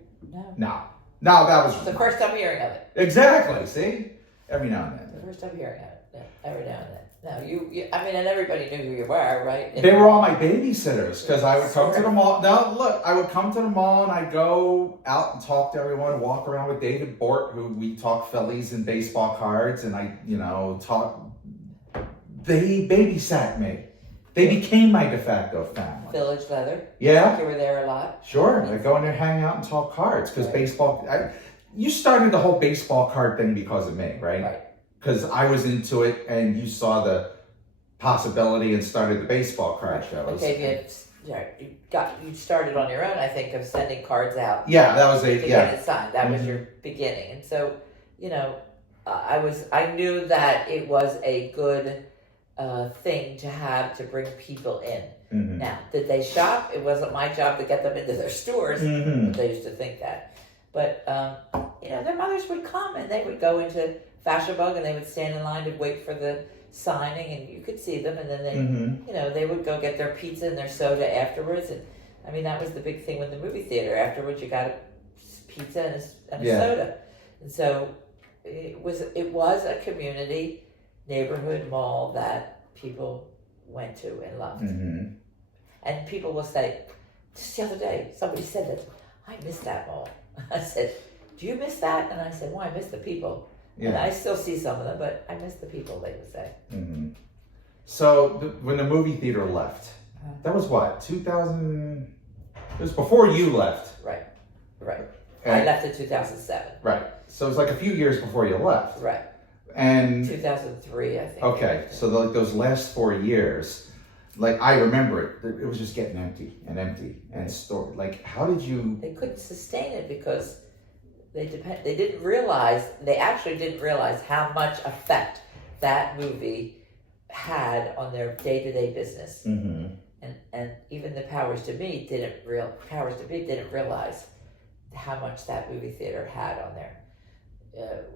No. No, that was... It's the first time hearing of it. Exactly, see? Every now and then. The first time hearing of it. Yeah, every now and then. No, and everybody knew who you were, right? They were all my babysitters, because I would come to the mall. No, look, I would come to the mall and I'd go out and talk to everyone, walk around with David Bort, who we talk Phillies and baseball cards, and talk. They babysat me. They became my de facto family. Village Leather. Yeah. You were there a lot. Sure, I'd go in there, hang out, and talk cards, because baseball. You started the whole baseball card thing because of me, right? Right. Because I was into it, and you saw the possibility and started the baseball card shows. Okay, you started on your own, I think, of sending cards out. Yeah, that was to get it signed. That was your beginning, and so I knew that it was a good thing to have to bring people in. Mm-hmm. Now, did they shop? It wasn't my job to get them into their stores. Mm-hmm. But they used to think that. But their mothers would come and they would go into Fashion Bug and they would stand in line to wait for the signing, and you could see them, and then they they would go get their pizza and their soda afterwards. And I mean, that was the big thing with the movie theater. Afterwards, you got a pizza and a soda, and so it was a community neighborhood mall that people went to and loved. Mm-hmm. And people will say, just the other day, somebody said that, I miss that mall. I said, do you miss that? And I said, well, I miss the people. Yeah. And I still see some of them, but I miss the people, they would say. Mm-hmm. So when the movie theater left, that was what, 2000? It was before you left. Right. I left in 2007. Right. So it was like a few years before you left. Right. And 2003, I think. Okay, so those last 4 years, like I remember it was just getting empty and stored. Like, how did you? They couldn't sustain it because they actually didn't realize how much effect that movie had on their day-to-day business. Mm-hmm. And even the powers to be didn't realize how much that movie theater had on there.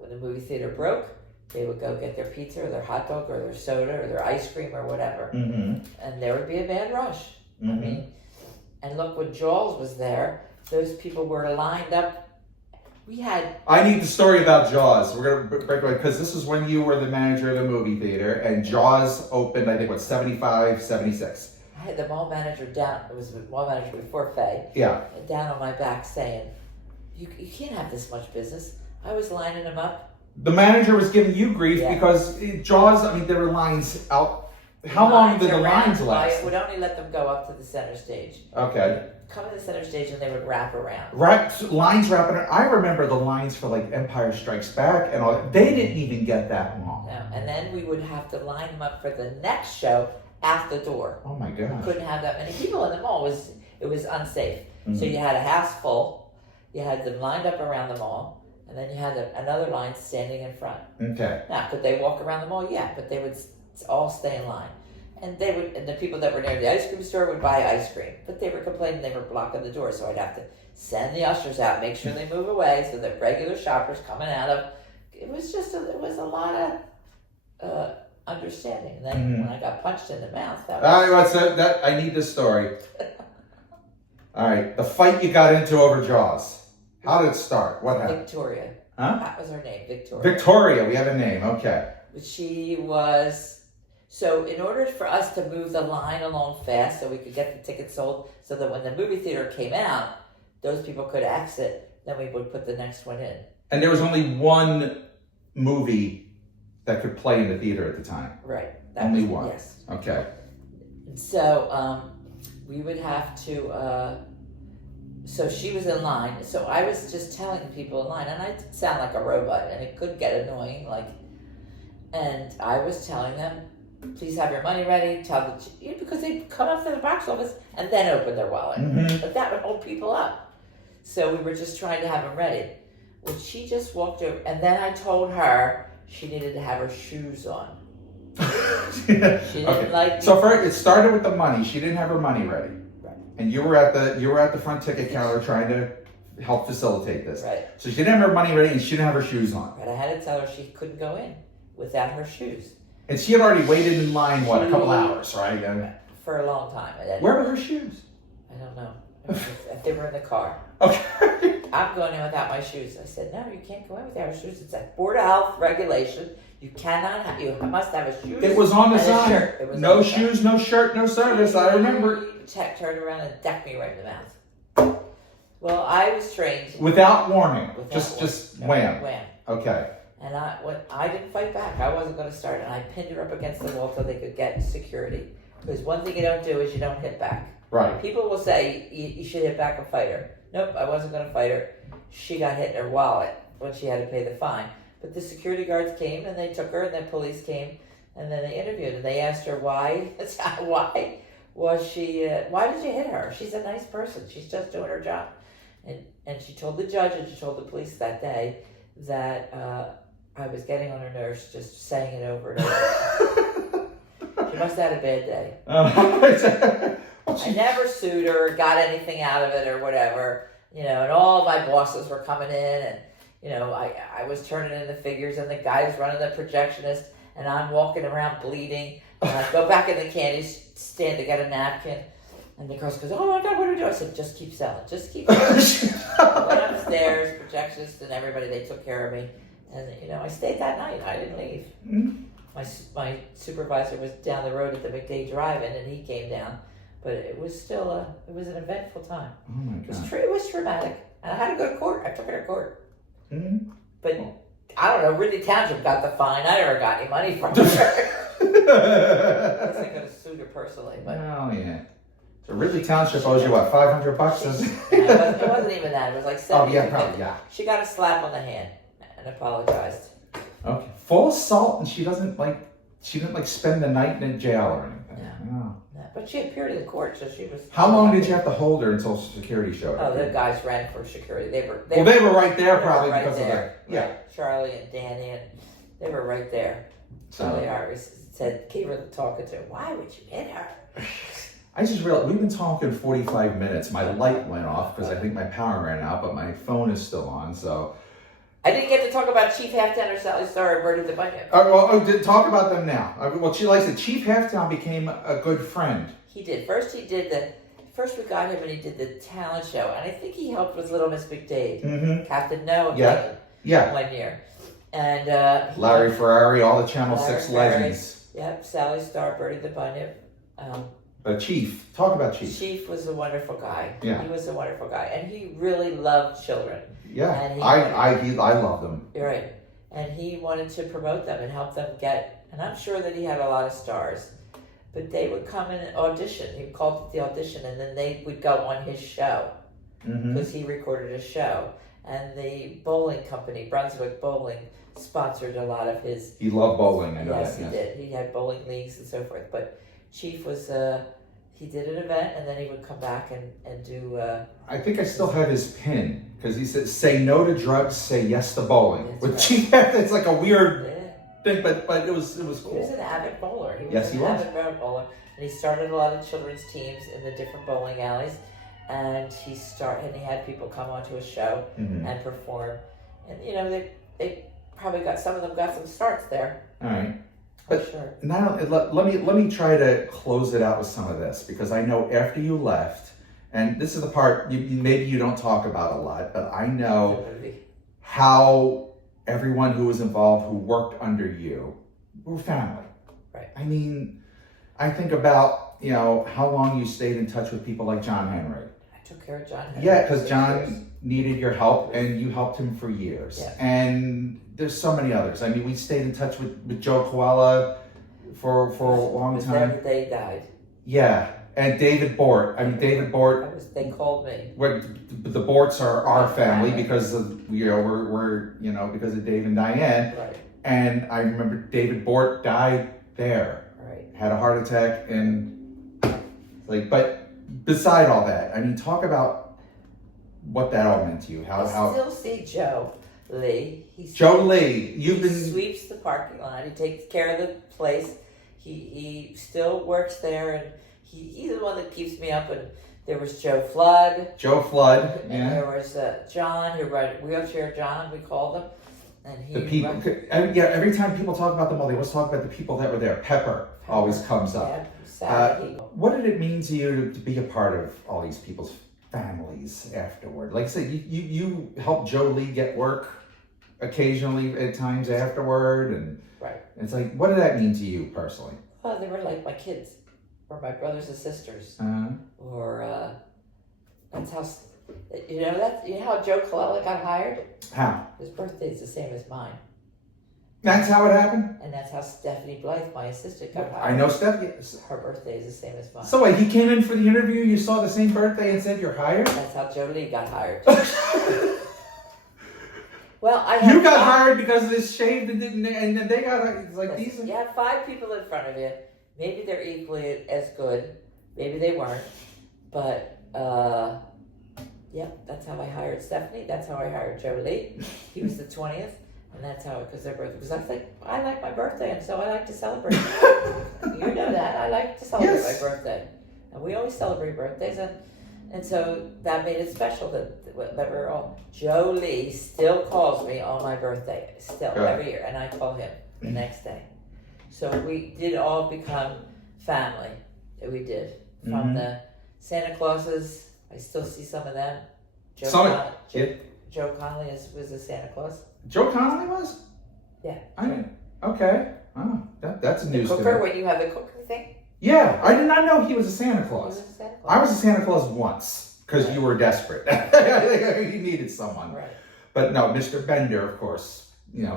When the movie theater broke, they would go get their pizza or their hot dog or their soda or their ice cream or whatever. And there would be a mad rush. I mean, and look, when Jaws was there, those people were lined up. I need the story about Jaws. We're going to break away because this is when you were the manager of the movie theater and Jaws opened, I think, 75, 76. I had the mall manager down, it was the mall manager before Faye, down on my back saying, you can't have this much business. I was lining them up. The manager was giving you grief because Jaws, I mean, there were lines out. How long did the lines last? I would only let them go up to the center stage. Okay. Come to the center stage and they would wrap around. Right, so lines wrapping around. I remember the lines for like Empire Strikes Back and all that. They didn't even get that long. No, and then we would have to line them up for the next show at the door. Oh my gosh. We couldn't have that many people in the mall. It was unsafe. So you had a house full. You had them lined up around the mall. And then you had another line standing in front. Okay. Now, could they walk around the mall? Yeah, but they would all stay in line. And the people that were near the ice cream store would buy ice cream. But they were complaining they were blocking the door, so I'd have to send the ushers out, make sure they move away so that regular shoppers coming out of... It was a lot of understanding. And then when I got punched in the mouth, that was... I need this story. All right, the fight you got into over Jaws. How did it start? What happened? Victoria. Huh? That was her name, Victoria. Victoria, we have a name, okay. She was... So in order for us to move the line along fast so we could get the tickets sold, so that when the movie theater came out, those people could exit, then we would put the next one in. And there was only one movie that could play in the theater at the time? Right. Only one? Yes. Okay. So we would have to... So she was in line. So I was just telling people in line, and I sound like a robot, and it could get annoying. And I was telling them, please have your money ready. Because they'd come up to the box office and then open their wallet. But that would hold people up. So we were just trying to have them ready. Well, she just walked over, and then I told her she needed to have her shoes on. She didn't like. So first, it started with the money. She didn't have her money ready. And you were at the front ticket counter trying to help facilitate this. Right. So she didn't have her money ready and she didn't have her shoes on. Right. I had to tell her she couldn't go in without her shoes. And she had already waited in line, a couple hours, right? For a long time. Where were her shoes? I don't know. If they were in the car. Okay. I'm going in without my shoes. I said, no, you can't go in without your shoes. It's a Board of Health regulation. You you must have a shoes. It was on the sign. It was no shoes, no shirt, no service. I remember. Turned around and decked me right in the mouth. Well, I was trained. Without warning. Just wham. Wham. Okay. And I didn't fight back. I wasn't going to start. And I pinned her up against the wall so they could get security. Because one thing you don't do is you don't hit back. Right. People will say you should hit back and fight her. Nope, I wasn't going to fight her. She got hit in her wallet when she had to pay the fine. But the security guards came and they took her, and then police came and then they interviewed her. They asked her why was she? Why did you hit her? She's a nice person. She's just doing her job. And she told the judge and she told the police that day that I was getting on her nerves just saying it over and over. She must have had a bad day. I never sued her or got anything out of it or whatever. And all my bosses were coming in, and I was turning in the figures, and the guy's running the projectionist, and I'm walking around bleeding. And I go back in the candy stand to get a napkin, and the girl goes, "Oh my God, what do we do?" I said, "Just keep selling, just keep selling." I went upstairs, projectionist and everybody, they took care of me, and I stayed that night. I didn't leave. My supervisor was down the road at the Mac Dade Drive-In, and he came down, but it was still it was an eventful time. Oh my God. It was traumatic, and I had to go to court. I took her to court. But I don't know, Ridley Township got the fine. I never got any money from her. I guess I could have sued her personally. But oh, yeah. So Ridley Township owes you what, $500? It wasn't even that. It was like 70. Oh, yeah, probably, yeah. She got a slap on the hand and apologized. Okay. Full assault, and she didn't spend the night in jail or anything. No. But she appeared in the court, so she was... How long did you have to hold her until security showed up? Oh, the guys ran for security. They were right there probably right because there. of that. Yeah. Right. Charlie and Danny, and they were right there. Charlie Harris said, gave her the talking to. Why would you hit her? I just realized we've been talking 45 minutes. My light went off because I think my power ran out, but my phone is still on. So I didn't get to talk about Chief Halftown or Sally Star or Bertie the Bunyip. Talk about them now. Well, like I said, Chief Halftown became a good friend. He did. First we got him and he did the talent show. And I think he helped with Little Miss Mac Dade. Mm-hmm. Captain Noah Yeah. one year. And Larry Ferrari, all the Channel 6 legends. Yep, Sally Star, Bertie the Bunyip. Chief. Talk about Chief. Chief was a wonderful guy. Yeah. He was a wonderful guy. And he really loved children. Yeah. And I love them. You're right. And he wanted to promote them and help them get, and I'm sure that he had a lot of stars, but they would come in and audition. He called it the audition, and then they would go on his show because he recorded a show. And the bowling company, Brunswick Bowling, sponsored a lot of his. He loved bowling. I know yes, that. He did. He had bowling leagues and so forth. But Chief was, he did an event, and then he would come back and do. I think I still have his pin because he said, "Say no to drugs, say yes to bowling." That's With right. Chief, it's like a weird thing, but it was cool. He was an avid bowler. He was Yes, he was. avid bowler, and he started a lot of children's teams in the different bowling alleys. And he had people come onto his show and perform, and they probably some of them got some starts there. All right, but sure. Now let me try to close it out with some of this because I know after you left, and this is the part maybe you don't talk about a lot, but I know how everyone who was involved, who worked under you, were family. Right. I mean, I think about how long you stayed in touch with people like John Henry. Took care of John Henry. Yeah, because John needed your help and you helped him for years. Yeah. And there's so many others. I mean, we stayed in touch with Joe Coella for a long time. There the day he died. Yeah, and David Bort. David Bort. They called me. The Borts are our family because of we're because of Dave and Diane. Right. And I remember David Bort died there. Right. Had a heart attack and but. Beside all that, talk about what that all meant to you. I still see Joe Lee. He sweeps the parking lot. He takes care of the place. He still works there, and he's the one that keeps me up. And there was Joe Flood. And there was John, who rode wheelchair John. We called him. And the people. Every time people talk about them all, they always talk about the people that were there. Pepper always comes up. Yeah. What did it mean to you to be a part of all these people's families afterward? Like I said, you helped Joe Lee get work occasionally at times afterward, and right. It's like, what did that mean to you personally? Well, they were like my kids, or my brothers and sisters, or that's how how Joe Coella got hired. How? His birthday is the same as mine. That's how it happened? And that's how Stephanie Blythe, my assistant, got hired. I know Stephanie. Her birthday is the same as mine. So wait, he came in for the interview, you saw the same birthday and said you're hired? That's how Joe Lee got hired. Well, you got hired because of this shave and then they got it's like these. You have 5 people in front of you. Maybe they're equally as good. Maybe they weren't. But that's how I hired Stephanie. That's how I hired Joe Lee. He was the 20th. And that's how, because their birthday, because I like my birthday, and so I like to celebrate. You know that. I like to celebrate my birthday. And we always celebrate birthdays, and so that made it special that we're all, Joe Lee still calls me on my birthday, every year, and I call him the next day. So we did all become family. We did. From the Santa Clauses, I still see some of them. Joe Connolly was a Santa Claus. Joe Connolly was? Yeah. Okay. Oh, that's news to me. Cooker, when you have the cooker thing? Yeah, I did not know he was a Santa Claus. He was a Santa Claus. I was a Santa Claus once because you were desperate. You needed someone. Right. But no, Mr. Bender, of course.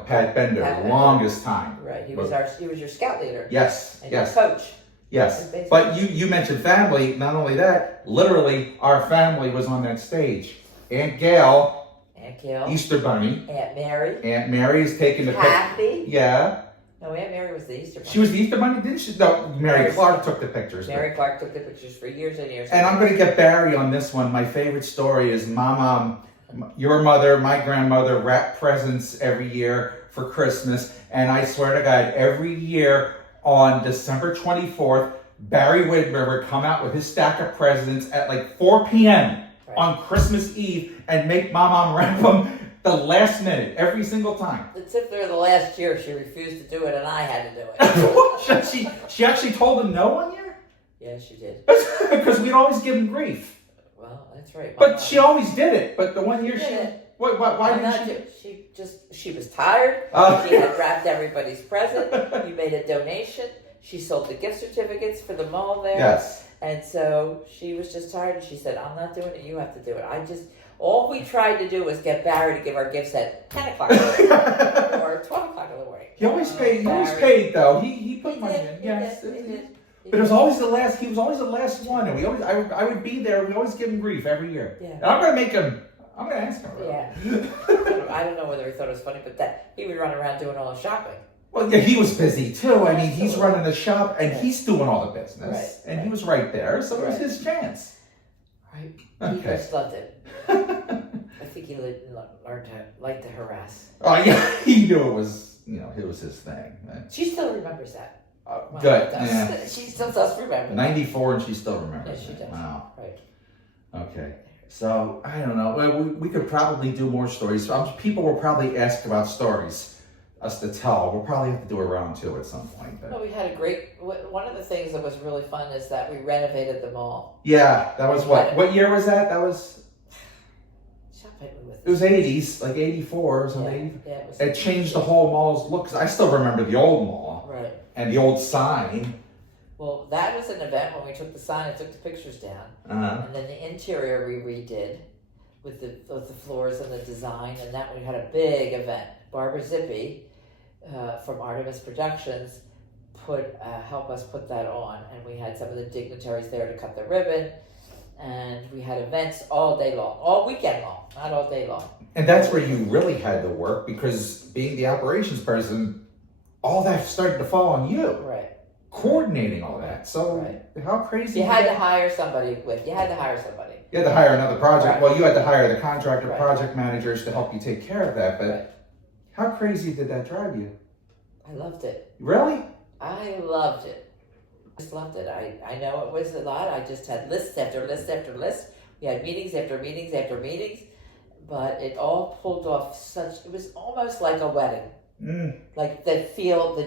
Pat Bender, the longest time. Right. He was your scout leader. Yes. And your coach. Yes. But you mentioned family. Not only that, literally our family was on that stage. Aunt Gail. Easter Bunny. Aunt Mary is taking the picture. Kathy. Yeah. No, Aunt Mary was the Easter Bunny. She was the Easter Bunny, didn't she? No, Mary Clark took the pictures. Mary Clark took the pictures for years and years. And I'm going to get Barry on this one. My favorite story is my mom, your mother, my grandmother wrapped presents every year for Christmas. And I swear to God, every year on December 24th, Barry Widmer would come out with his stack of presents at like 4 p.m. on Christmas Eve and make my mom wrap them the last minute, every single time. Except for the last year, she refused to do it, and I had to do it. she actually told him no one year? Yeah, she did. Because we'd always give him grief. Well, that's right. But she always did it. But the one year She did it. why didn't she? She was tired. She had wrapped everybody's present. You made a donation. She sold the gift certificates for the mall there. Yes. And so she was just tired, and she said, "I'm not doing it. You have to do it." All we tried to do was get Barry to give our gifts at 10 o'clock in the morning or 12 o'clock in the morning. He always paid. He always paid though. He put money in. Yes. He did. But it was always the last. He was always the last one, and I would be there. We always give him grief every year. Yeah. And I'm gonna ask him. Yeah. I don't know whether he thought it was funny, but that he would run around doing all the shopping. Well, yeah, he was busy too. I mean, he's running the shop and he's doing all the business, and he was right there, so it was his chance. Right. Okay. He just loved it. I think he learned to like to harass. Oh yeah, he knew it was his thing. She still remembers that. Good. Yeah. She still does remember. 94, and she still remembers. Yes, she does. Wow. Right. Okay. So I don't know. Well, we could probably do more stories. People will probably ask about stories us to tell. We'll probably have to do a round 2 at some point. But. Well, we had a great. One of the things that was really fun is that we renovated the mall. Yeah, that was what year was that? That was. It was 80s, like 84 or something. Yeah, it was. It changed the whole mall's look. 'Cause I still remember the old mall. Right. And the old sign. Well, that was an event when we took the sign and took the pictures down. Uh-huh. And then the interior we redid with the floors and the design, and that we had a big event. Barbara Zippy from Artemis Productions help us put that on, and we had some of the dignitaries there to cut the ribbon, and we had events all day long, all weekend long, not all day long. And that's where you really had to work, because being the operations person, all that started to fall on you. Right. Coordinating all that. So how crazy. You had to hire somebody. You had to hire another project. Right. Well, you had to hire the contractor Right. project managers to help you take care of that. But Right. how crazy did that drive you? I loved it. Really? I loved it. I just loved it. I know it was a lot. I just had list after list after list. We had meetings after meetings after meetings. But it all pulled off it was almost like a wedding. Like the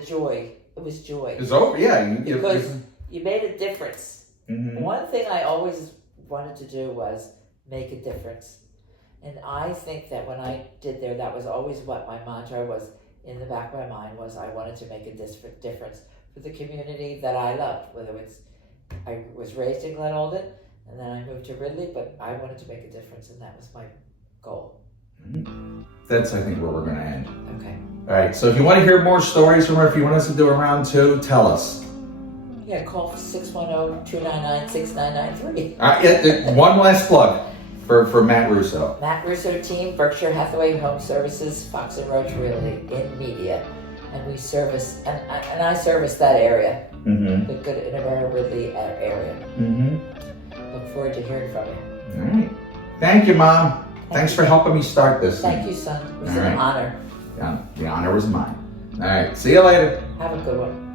joy. It was joy. It was over, yeah. Because you made a difference. Mm-hmm. One thing I always wanted to do was make a difference. And I think that when I did there, that was always what my mantra was in the back of my mind was I wanted to make a difference for the community that I loved. Whether it's, I was raised in Glen Olden and then I moved to Ridley, but I wanted to make a difference and that was my goal. Mm-hmm. That's, I think, where we're going to end. Okay. All right. So if you want to hear more stories from her, if you want us to do a round 2, tell us. Yeah, call 610-299-6993. One last plug for Matt Russo. Matt Russo team, Berkshire Hathaway Home Services, Fox and Roach Realty in media. And we service, and I service that area, the good Inaugural Ridley area. Look forward to hearing from you. All right. Thank you, Mom. Thanks for helping me start this. Thank you, son. It was an honor. Yeah, the honor was mine. All right. See you later. Have a good one.